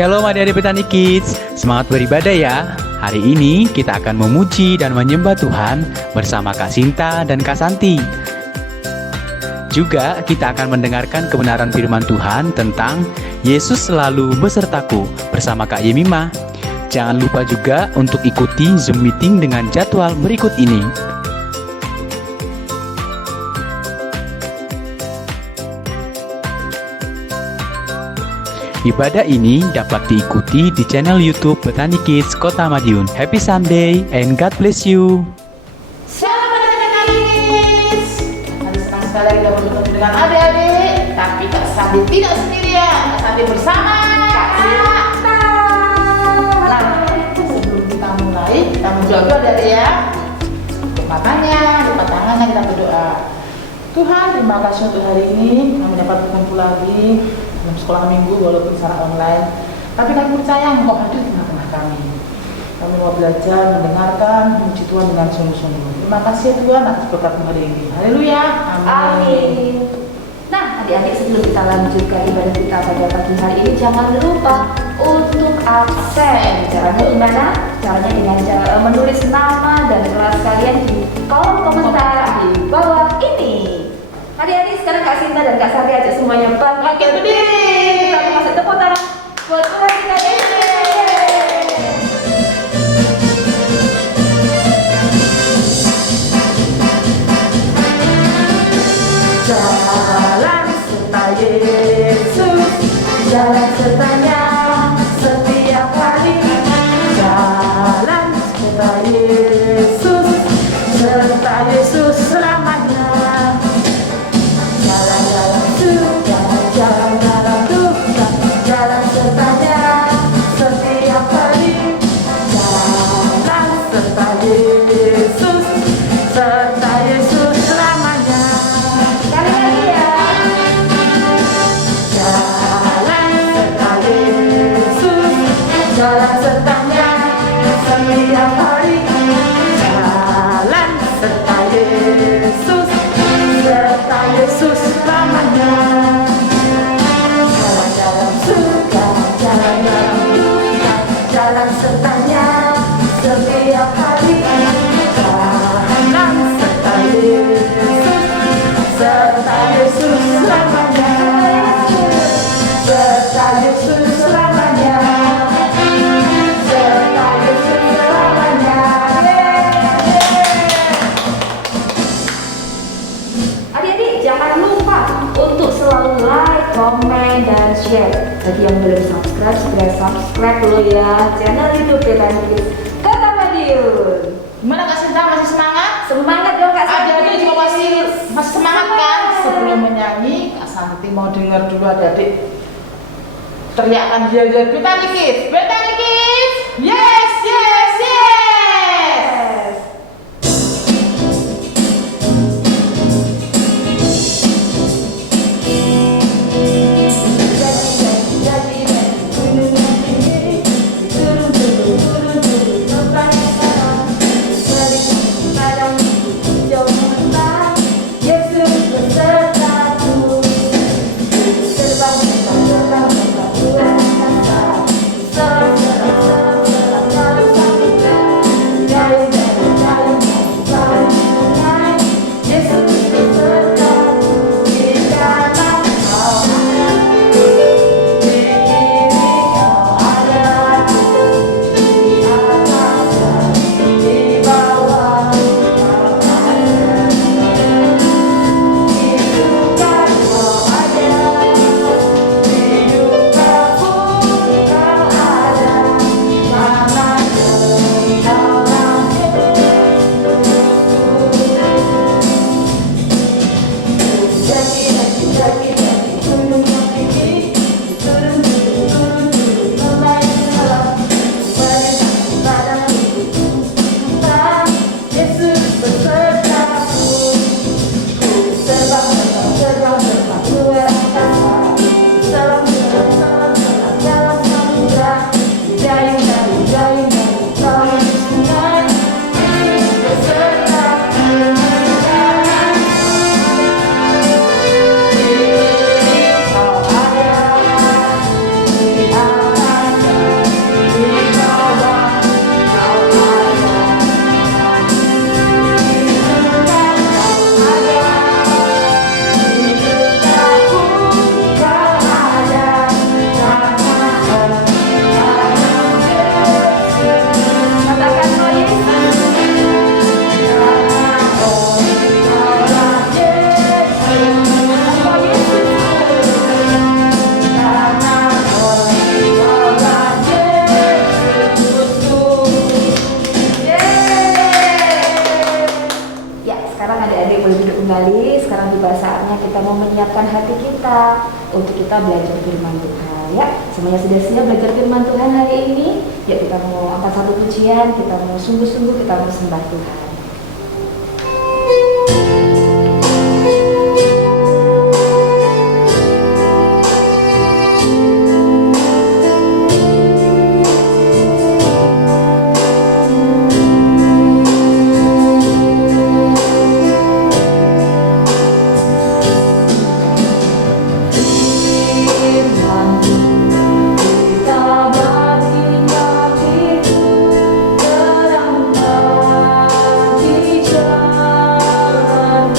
Shalom adik-adik Petani Kids, semangat beribadah ya. Hari ini kita akan memuji dan menyembah Tuhan bersama Kak Sinta dan Kak Santi. Juga kita akan mendengarkan kebenaran firman Tuhan tentang Yesus selalu besertaku bersama Kak Yemima. Jangan lupa juga untuk ikuti Zoom meeting dengan jadwal berikut ini. Ibadah ini dapat diikuti di channel YouTube Petani Kids Kota Madiun. Happy Sunday and God bless you. Shalom Petani Kids. Hari senang sekali kita bertemu dengan adik-adik, tapi Kak Santi tidak sendirian. Kak Santi bersama Kak Sinta. Nah, sebelum kita mulai, kita menjawab doa adik-adik ya. Tutup matanya, lipat tangannya, kita berdoa. Tuhan, terima kasih untuk hari ini kami dapat berkumpul lagi dalam sekolah minggu walaupun secara online, tapi kami percaya Engkau hadir di tengah-tengah kami. Kami mau belajar, mendengarkan, memuji Tuhan dengan sungguh-sungguh. Terima kasih ya Tuhan atas berkat hari ini. Haleluya. Amin. Nah, adik-adik, sebelum kita lanjutkan ibadah kita pada pagi hari ini, jangan lupa untuk absen. Caranya gimana? Caranya dengan cara menulis nama dan kelas kalian di kolom komentar di bawah ini. Adik-adik, sekarang Kak Sinta dan Kak Santi ajak semuanya bangkit berdiri. Kita mau kasih tepuk tangan buat Tuhan kita ini. Jalan serta Yesus, jalan sertanya setiap hari. Jalan serta Yesus, serta Yesus selamanya. Jalan-jalan Tuhan, jalan-jalan Tuhan, jalan sertanya setiap hari. Jalan serta Yesus, serta Yesus selamanya. Sekali lagi ya. Jalan serta Yesus, jalan sertanya setiap hari. Jalan serta Yesus, serta Yesus selamanya. Jalan-jalan surga, jalan-jalan Tuhan, jalan sertanya setiap hari. Jalan serta Yesus, serta Yesus selamanya. Serta Yesus selamanya. Serta Yesus selamanya. Adik-adik, jangan lupa untuk selalu like, komen, dan share. Bagi yang belum subscribe, segera subscribe dulu ya channel YouTube Petani Kids Kota Madiun. Gimana Kak Sinta, masih semangat? Semangat dong Kak Santi. Adik-adik juga masih semangat kan? Sebelum menyanyi, Kak Santi mau dengar dulu adik-adik teriakan dia Petani Kids, Petani Kids, yes, yes, yes. kita mau menyiapkan hati kita untuk kita belajar firman Tuhan ya. Semuanya sudah siap belajar firman Tuhan hari ini? Ya, kita mau angkat satu pujian, kita mau sungguh-sungguh kita mau sembah Tuhan. Terang pagi jalan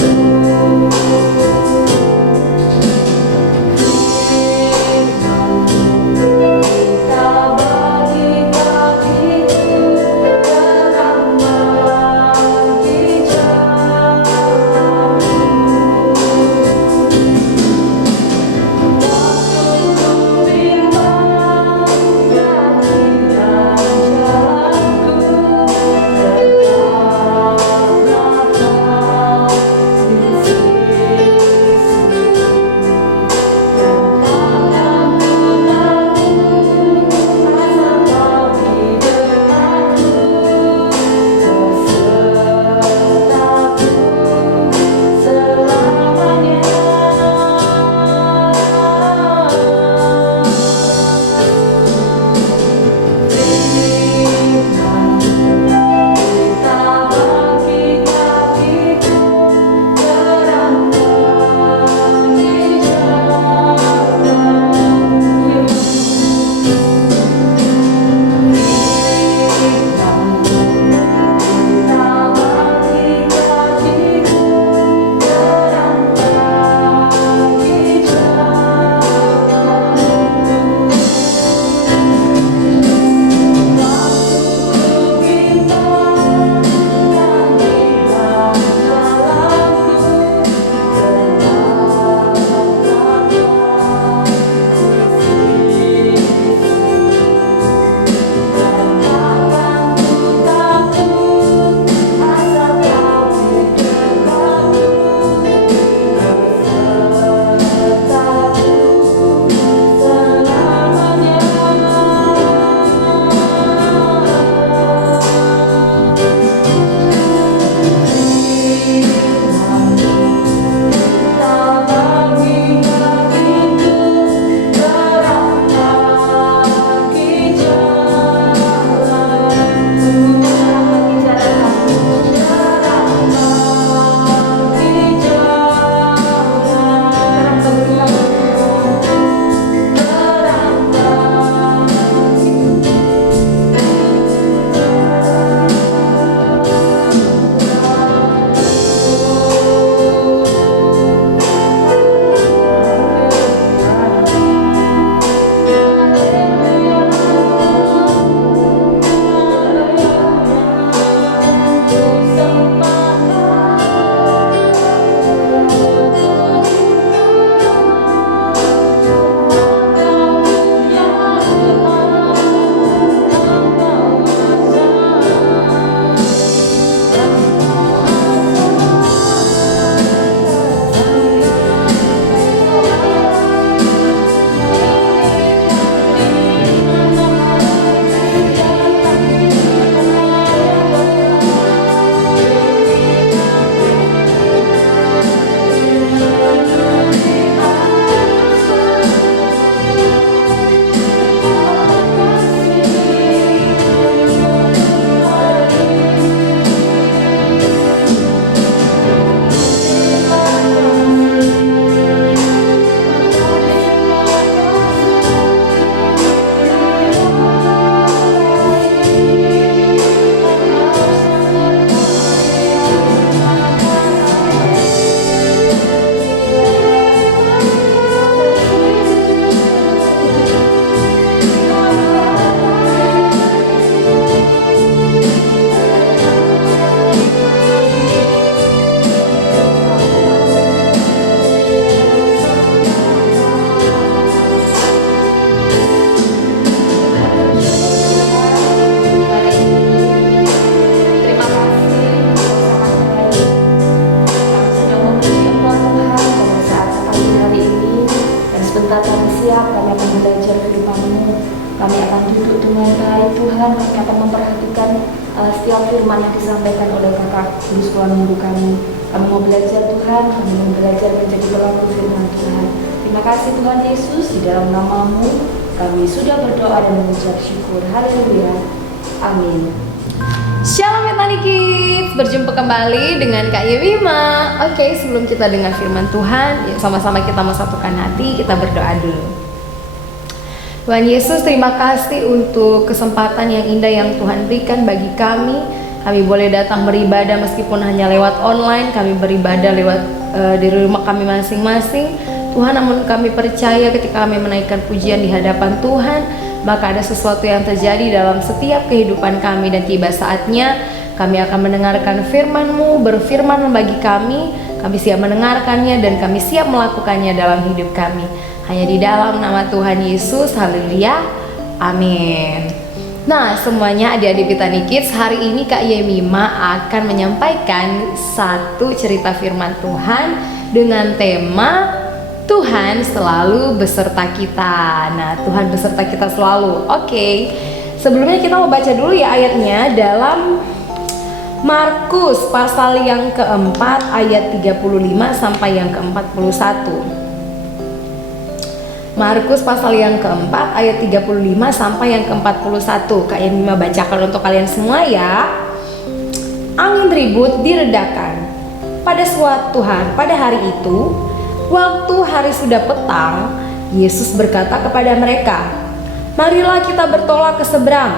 siap, kami akan belajar firman-Mu. Kami akan duduk dengan baik Tuhan, kami akan memperhatikan setiap firman yang disampaikan oleh kakak guru sekolah minggu kami. Kami mau belajar Tuhan, kami mau belajar menjadi pelaku firman Tuhan. Terima kasih Tuhan Yesus, di dalam nama-Mu kami sudah berdoa dan mengucap syukur. Haleluya. Amin. Shalom Metani Kids, berjumpa kembali dengan Kak Yemima. Oke, sebelum kita dengar firman Tuhan, yuk sama-sama kita menyatukan hati, kita berdoa dulu. Tuhan Yesus, terima kasih untuk kesempatan yang indah yang Tuhan berikan bagi kami. Kami boleh datang beribadah meskipun hanya lewat online, kami beribadah lewat di rumah kami masing-masing. Tuhan, namun kami percaya ketika kami menaikkan pujian di hadapan Tuhan, maka ada sesuatu yang terjadi dalam setiap kehidupan kami, dan tiba saatnya kami akan mendengarkan firman-Mu, berfirman bagi kami siap mendengarkannya dan kami siap melakukannya dalam hidup kami. Hanya di dalam nama Tuhan Yesus, haleluya, amin. Nah semuanya adik-adik Metani Kids, hari ini Kak Yemima akan menyampaikan satu cerita firman Tuhan dengan tema Tuhan selalu beserta kita. Nah, Tuhan beserta kita selalu. Oke. Sebelumnya kita mau baca dulu ya ayatnya dalam Markus pasal yang keempat ayat 35 sampai yang ke-41. Markus pasal yang keempat ayat 35 sampai yang ke-41. Kak Yemima bacakan untuk kalian semua ya. Angin ribut diredakan. Pada suatu hari, pada hari itu, waktu hari sudah petang, Yesus berkata kepada mereka, "Marilah kita bertolak ke seberang."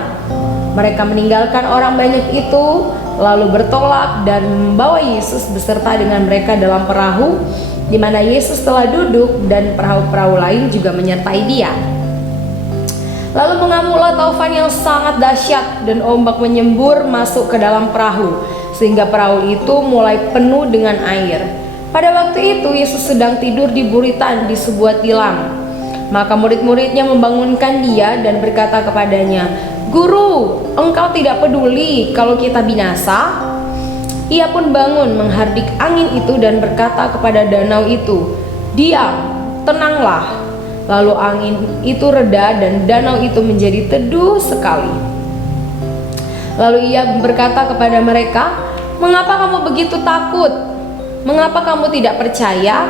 Mereka meninggalkan orang banyak itu, lalu bertolak dan membawa Yesus beserta dengan mereka dalam perahu, di mana Yesus telah duduk dan perahu-perahu lain juga menyertai Dia. Lalu mengamuklah taufan yang sangat dahsyat dan ombak menyembur masuk ke dalam perahu, sehingga perahu itu mulai penuh dengan air. Pada waktu itu Yesus sedang tidur di buritan di sebuah tilam. Maka murid-muridnya membangunkan Dia dan berkata kepadanya, "Guru, engkau tidak peduli kalau kita binasa?" Ia pun bangun menghardik angin itu dan berkata kepada danau itu, "Diam, tenanglah." Lalu angin itu reda dan danau itu menjadi teduh sekali. Lalu Ia berkata kepada mereka, "Mengapa kamu begitu takut? Mengapa kamu tidak percaya?"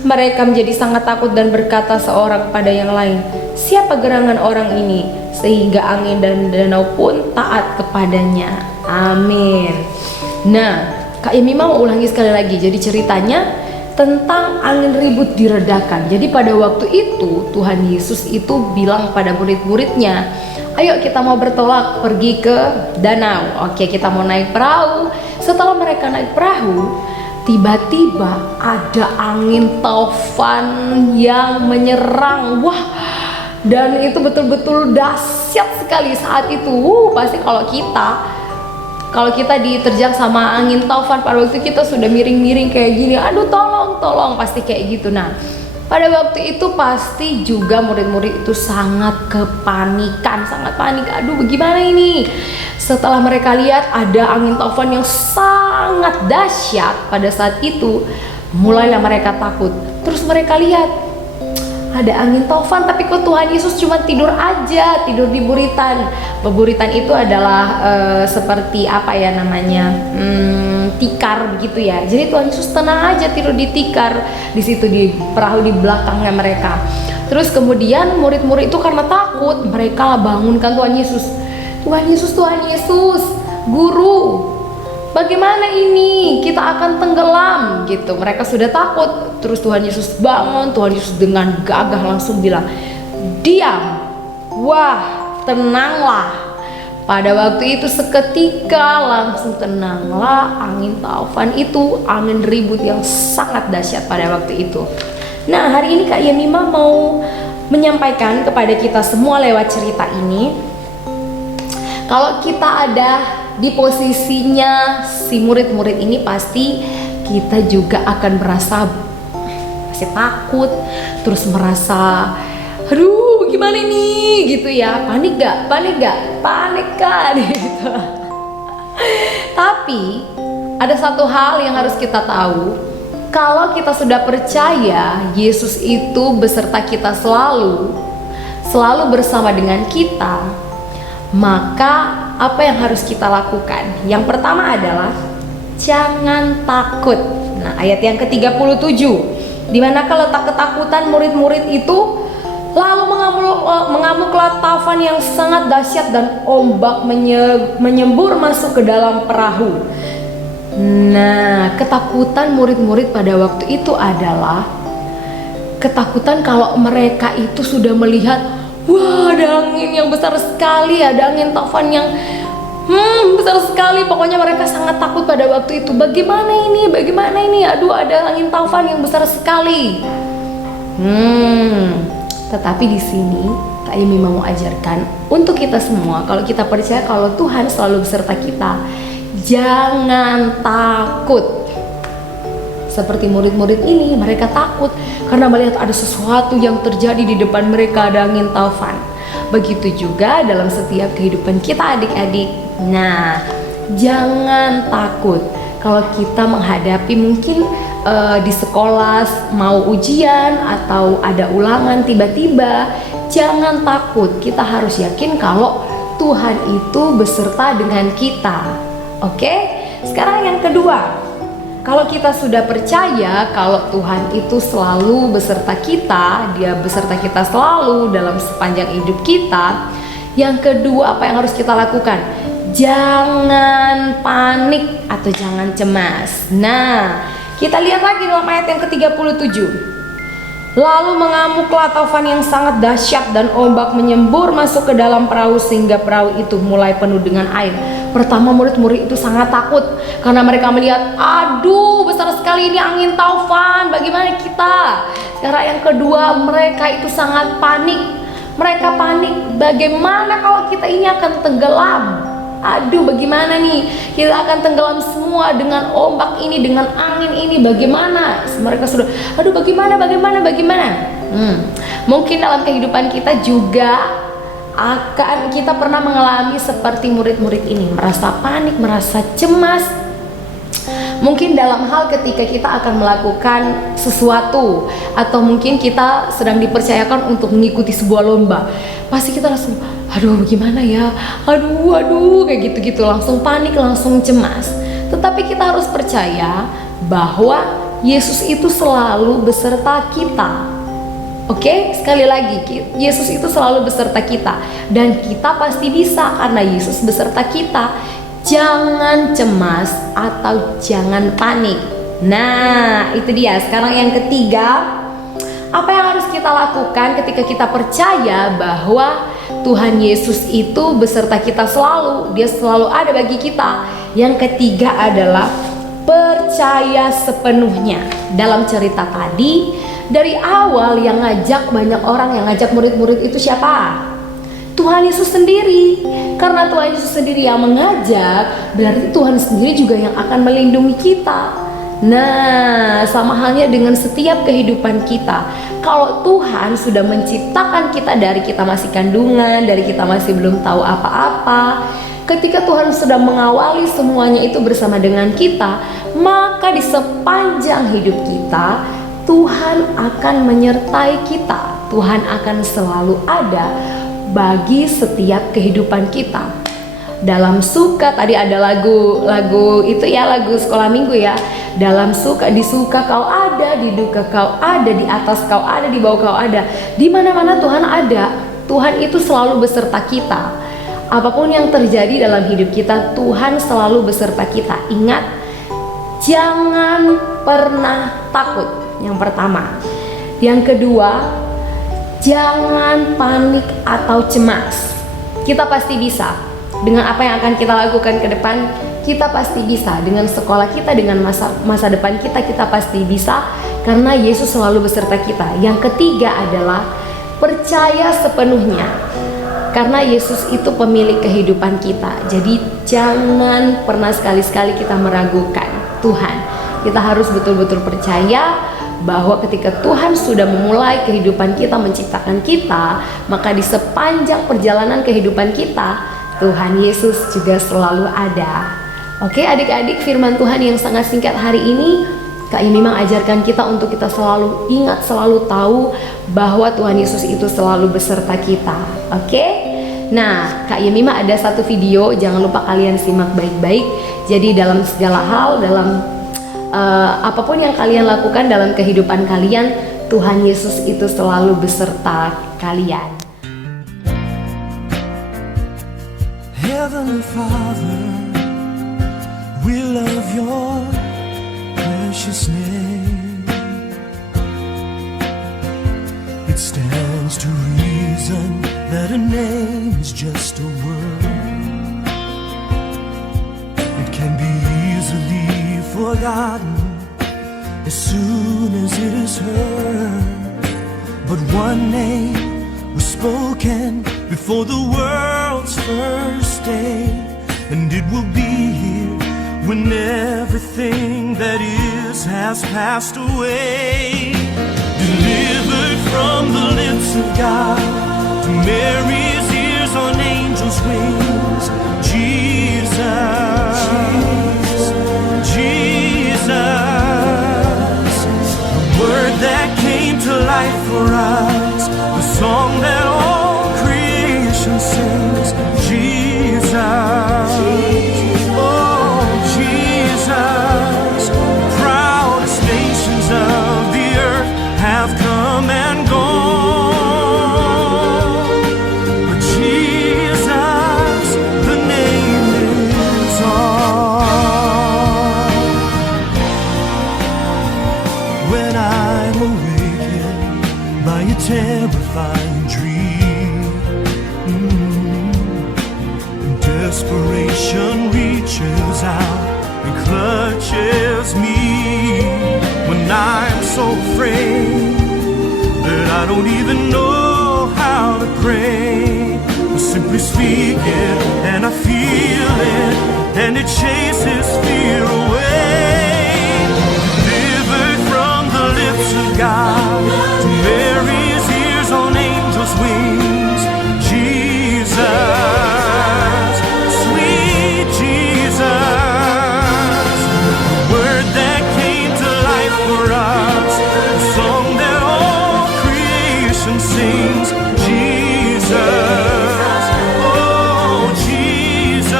Mereka menjadi sangat takut dan berkata seorang kepada yang lain, "Siapa gerangan orang ini sehingga angin dan danau pun taat kepadanya?" Amin. Nah, Kak Yemima mau ulangi sekali lagi. Jadi ceritanya tentang angin ribut diredakan. Jadi pada waktu itu Tuhan Yesus itu bilang pada murid-muridnya, "Ayo kita mau bertolak pergi ke danau." Oke, kita mau naik perahu. Setelah mereka naik perahu, tiba-tiba ada angin taufan yang menyerang. Wah, dan itu betul-betul dahsyat sekali saat itu. Pasti kalau kita diterjang sama angin taufan pada waktu kita sudah miring-miring kayak gini. Aduh, tolong, pasti kayak gitu. Nah, pada waktu itu pasti juga murid-murid itu sangat kepanikan, sangat panik. Aduh, bagaimana ini? Setelah mereka lihat ada angin taufan yang sangat dahsyat pada saat itu, mulailah mereka takut. Terus mereka lihat ada angin taufan, tapi kok Tuhan Yesus cuma tidur aja, tidur di buritan. Beburitan itu adalah seperti apa ya namanya, tikar begitu ya. Jadi Tuhan Yesus tenang aja tidur di tikar, di situ di perahu di belakangnya mereka. Terus kemudian murid-murid itu karena takut, mereka bangunkan Tuhan Yesus. Tuhan Yesus, Guru, bagaimana ini? Kita akan tenggelam gitu. Mereka sudah takut. Terus Tuhan Yesus bangun. Tuhan Yesus dengan gagah langsung bilang, "Diam, wah, tenanglah." Pada waktu itu seketika langsung tenanglah angin taufan itu, angin ribut yang sangat dahsyat pada waktu itu. Nah, hari ini Kak Yemima mau menyampaikan kepada kita semua lewat cerita ini, kalau kita ada di posisinya si murid-murid ini, pasti kita juga akan merasa masih takut, terus merasa aduh gimana ini gitu ya, panik kan gitu. Tapi ada satu hal yang harus kita tahu, Kalau kita sudah percaya Yesus itu beserta kita selalu bersama dengan kita, maka apa yang harus kita lakukan? Yang pertama adalah jangan takut. Nah, ayat yang ke-37, di manakah letak ketakutan murid-murid itu? Lalu mengamuklah taufan yang sangat dahsyat dan ombak menyembur masuk ke dalam perahu. Nah, ketakutan murid-murid pada waktu itu adalah ketakutan kalau mereka itu sudah melihat, wah, ada angin yang besar sekali, ada angin taufan yang besar sekali. Pokoknya mereka sangat takut pada waktu itu. Bagaimana ini? Aduh, ada angin taufan yang besar sekali. Tetapi di sini Kak Yemi mau ajarkan untuk kita semua, kalau kita percaya kalau Tuhan selalu beserta kita, jangan takut. Seperti murid-murid ini, mereka takut karena melihat ada sesuatu yang terjadi di depan mereka, ada angin taufan. Begitu juga dalam setiap kehidupan kita, adik-adik. Nah, jangan takut kalau kita menghadapi mungkin di sekolah mau ujian atau ada ulangan tiba-tiba. Jangan takut, kita harus yakin kalau Tuhan itu beserta dengan kita. Oke? Sekarang yang kedua, kalau kita sudah percaya kalau Tuhan itu selalu beserta kita, Dia beserta kita selalu dalam sepanjang hidup kita. Yang kedua, apa yang harus kita lakukan? Jangan panik atau jangan cemas. Nah, kita lihat lagi dalam ayat yang ke-37. Lalu mengamuklah taufan yang sangat dahsyat dan ombak menyembur masuk ke dalam perahu sehingga perahu itu mulai penuh dengan air. Pertama, murid-murid itu sangat takut karena mereka melihat, aduh, besar sekali ini angin taufan, bagaimana kita? Sekarang yang kedua, mereka itu sangat panik. Mereka panik, bagaimana kalau kita ini akan tenggelam? Aduh, bagaimana nih? Kita akan tenggelam semua dengan ombak ini, dengan angin ini. Bagaimana? Mereka sudah, aduh, bagaimana? Mungkin dalam kehidupan kita juga kita pernah mengalami seperti murid-murid ini, merasa panik, merasa cemas. Mungkin dalam hal ketika kita akan melakukan sesuatu, atau mungkin kita sedang dipercayakan untuk mengikuti sebuah lomba, pasti kita langsung, aduh, bagaimana ya, aduh, kayak gitu-gitu, langsung panik, langsung cemas. Tetapi kita harus percaya bahwa Yesus itu selalu beserta kita. Oke, sekali lagi, Yesus itu selalu beserta kita, dan kita pasti bisa karena Yesus beserta kita. Jangan cemas atau jangan panik. Nah, itu dia. Sekarang yang ketiga, apa yang harus kita lakukan ketika kita percaya bahwa Tuhan Yesus itu beserta kita selalu, Dia selalu ada bagi kita. Yang ketiga adalah percaya sepenuhnya. Dalam cerita tadi, dari awal yang ngajak banyak orang, yang ngajak murid-murid itu siapa? Tuhan Yesus sendiri. Karena Tuhan Yesus sendiri yang mengajak, berarti Tuhan sendiri juga yang akan melindungi kita. Nah, sama halnya dengan setiap kehidupan kita. Kalau Tuhan sudah menciptakan kita dari kita masih kandungan, dari kita masih belum tahu apa-apa, ketika Tuhan sudah mengawali semuanya itu bersama dengan kita, maka di sepanjang hidup kita, Tuhan akan menyertai kita. Tuhan akan selalu ada bagi setiap kehidupan kita. Dalam suka, tadi ada lagu itu ya, lagu sekolah minggu ya. Dalam suka, di suka kau ada, di duka kau ada, di atas kau ada, di bawah kau ada. Di mana-mana Tuhan ada. Tuhan itu selalu beserta kita. Apapun yang terjadi dalam hidup kita, Tuhan selalu beserta kita. Ingat, jangan pernah takut. Yang pertama. Yang kedua, jangan panik atau cemas. Kita pasti bisa. Dengan apa yang akan kita lakukan ke depan, kita pasti bisa. Dengan sekolah kita, dengan masa depan kita pasti bisa. Karena Yesus selalu beserta kita. Yang ketiga adalah percaya sepenuhnya. Karena Yesus itu pemilik kehidupan kita. Jadi jangan pernah sekali-sekali kita meragukan Tuhan. Kita harus betul-betul percaya bahwa ketika Tuhan sudah memulai kehidupan kita, menciptakan kita, maka di sepanjang perjalanan kehidupan kita, Tuhan Yesus juga selalu ada. Oke, adik-adik, firman Tuhan yang sangat singkat hari ini Kak Yemima ajarkan kita untuk kita selalu ingat, selalu tahu bahwa Tuhan Yesus itu selalu beserta kita. Oke? Nah, Kak Yemima ada satu video, jangan lupa kalian simak baik-baik. Jadi dalam segala hal, dalam apapun yang kalian lakukan dalam kehidupan kalian, Tuhan Yesus itu selalu beserta kalian. Heavenly Father, we love your precious name. It stands to reason that a name is just a word. It can be easily forgotten as soon as it is heard. But one name was spoken before the world's first day, and it will be here when everything that is has passed away. Delivered from the lips of God to Mary's ears on angels' wings, Jesus, Jesus, the word that came to life for us, the song that all creation sings, Jesus. Of the earth have come and gone, but Jesus, the name lives on. When I'm awakened by a terrifying dream, and desperation reaches out and clutches me, when I'm so afraid that I don't even know how to pray, I simply speak it and I feel it, and it chases fear away. Delivered from the lips of God to Mary's ears on angels' wings, Jesus, sweet Jesus, the word that came to life for us, the song that all creation sings, Jesus, oh Jesus,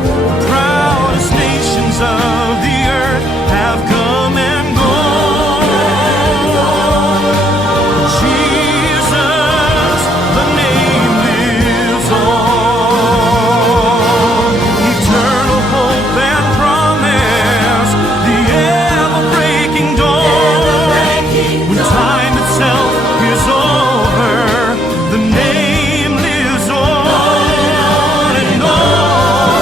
the proudest nations of the earth have come and gone, Jesus, the name lives on, eternal hope and promise, the ever-breaking dawn, when time itself is over, the name lives on and on.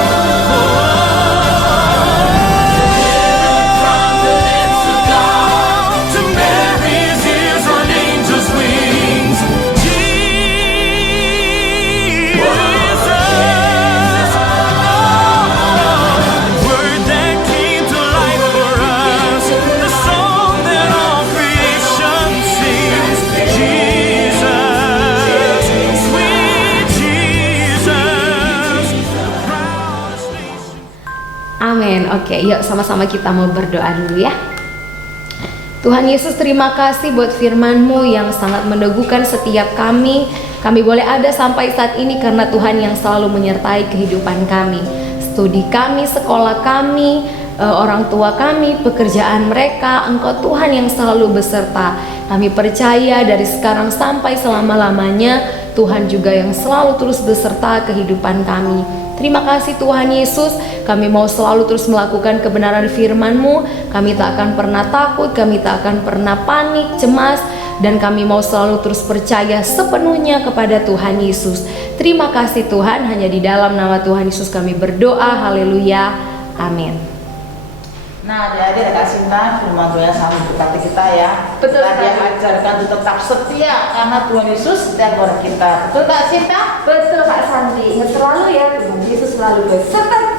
From the lips of God to Mary's ears on angels' wings, Jesus, word that came to life for us, the song that all creation sings, Jesus, sweet Jesus, the proudest nation. Amin. Oke, yuk sama-sama kita mau berdoa dulu ya. Tuhan Yesus, terima kasih buat firman-Mu yang sangat meneguhkan setiap kami. Kami boleh ada sampai saat ini karena Tuhan yang selalu menyertai kehidupan kami. Studi kami, sekolah kami, orang tua kami, pekerjaan mereka, Engkau Tuhan yang selalu beserta. Kami percaya dari sekarang sampai selama-lamanya, Tuhan juga yang selalu terus beserta kehidupan kami. Terima kasih Tuhan Yesus, kami mau selalu terus melakukan kebenaran firman-Mu. Kami tak akan pernah takut, kami tak akan pernah panik, cemas, dan kami mau selalu terus percaya sepenuhnya kepada Tuhan Yesus. Terima kasih Tuhan, hanya di dalam nama Tuhan Yesus kami berdoa, haleluya, amin. Nah, adik-adik Kak Sinta, firman Tuhan selalu berkati kita ya. Betul Kita dia sekali. ajarkan untuk tetap setia karena Tuhan Yesus setiap kepada kita. Betul Kak Sinta? Betul Kak Santi, ingat selalu ya, Tuhan Yesus selalu beserta